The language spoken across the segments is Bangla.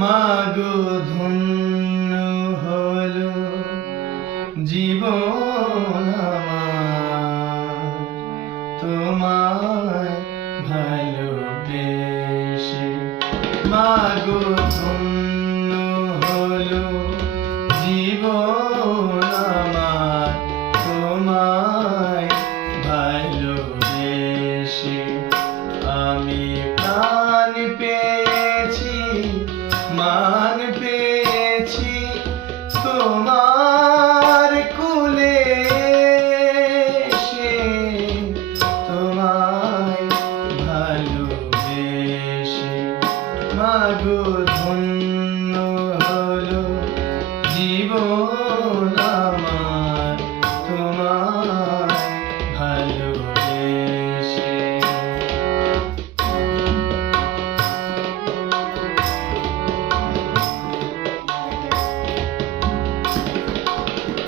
মাগো ধন্য হলো জীবন আমার, তোমায় ভালোবেসে। মাগো ধন্য হলো জীবন আমার, তোমায় ভালোবেসে। আমি প্রাণ পেয়েছি, মান পেয়েছি তোমার কুলে এসে, তোমায় ভালোবেসে। মাগো ধন্য হলো জীবন আমার, তোমায় ভালোবেসে।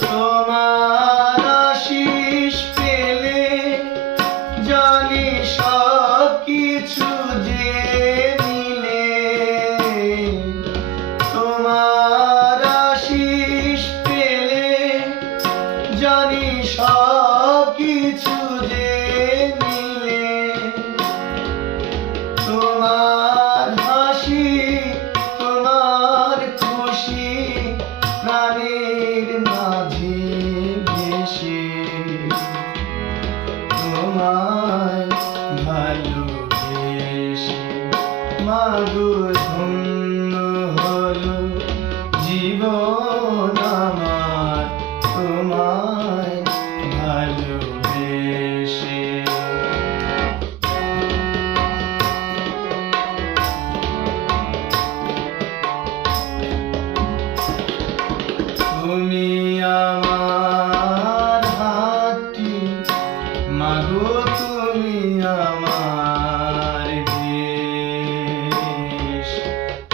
তোমার আশিস পেলে জানি সব কিছু যে মিলে। তোমার আশিস পেলে জানি সব কিছু যে মিলে। তোমার হাসি, তোমার খুশি প্রাণের মাঝে ভেসে, তোমায় ভালোবেসে। মাগো ধন্য হলো জীবন আমার, তোমায় ভালোবেসে। তুমি আমার হাতটি, মাগো তুমি আমার দেশ।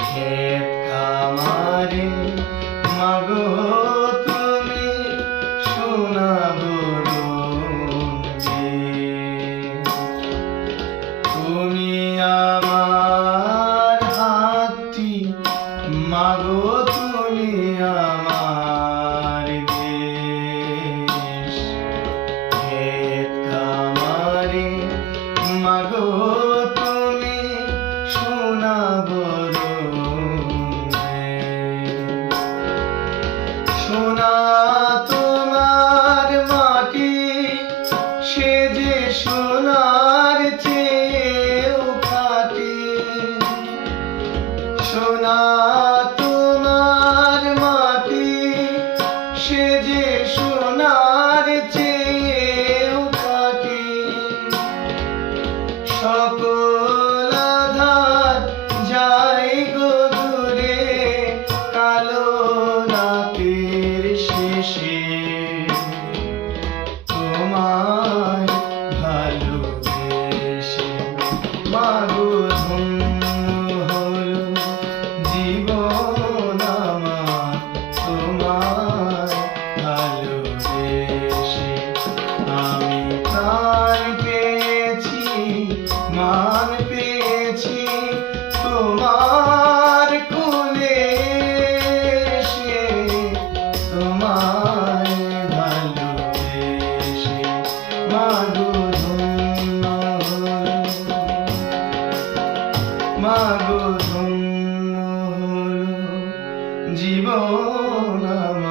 ক্ষেত খামারে মাগো তুমি সোনা বরণ দেশ। তুমি আমার হাতটি, মাগো তুমি আমার দেশ। ক্ষেত খামারে মাগো তুমি সোনা বরণ দেশ। সোনা তোমার মাটি, সে যে সোনার চেয়েও খাঁটি। সোনা তোমার মাটি, সে যে সোনার চেয়েও খাঁটি। সকল আধার যায় গো দূরে, কালো রাতের শেষে, তোমায় ভালোবেসে। মাগো ধন্য হলো জীবন আমার, তোমায় ভালোবেসে। আমি প্রাণ পেয়েছি, মান পেয়েছি তোমার কুলে এসে, তোমায় ভালোবেসে। মাগো ধন্য হলো, মাগো ধন্য হলো জীবন আমার।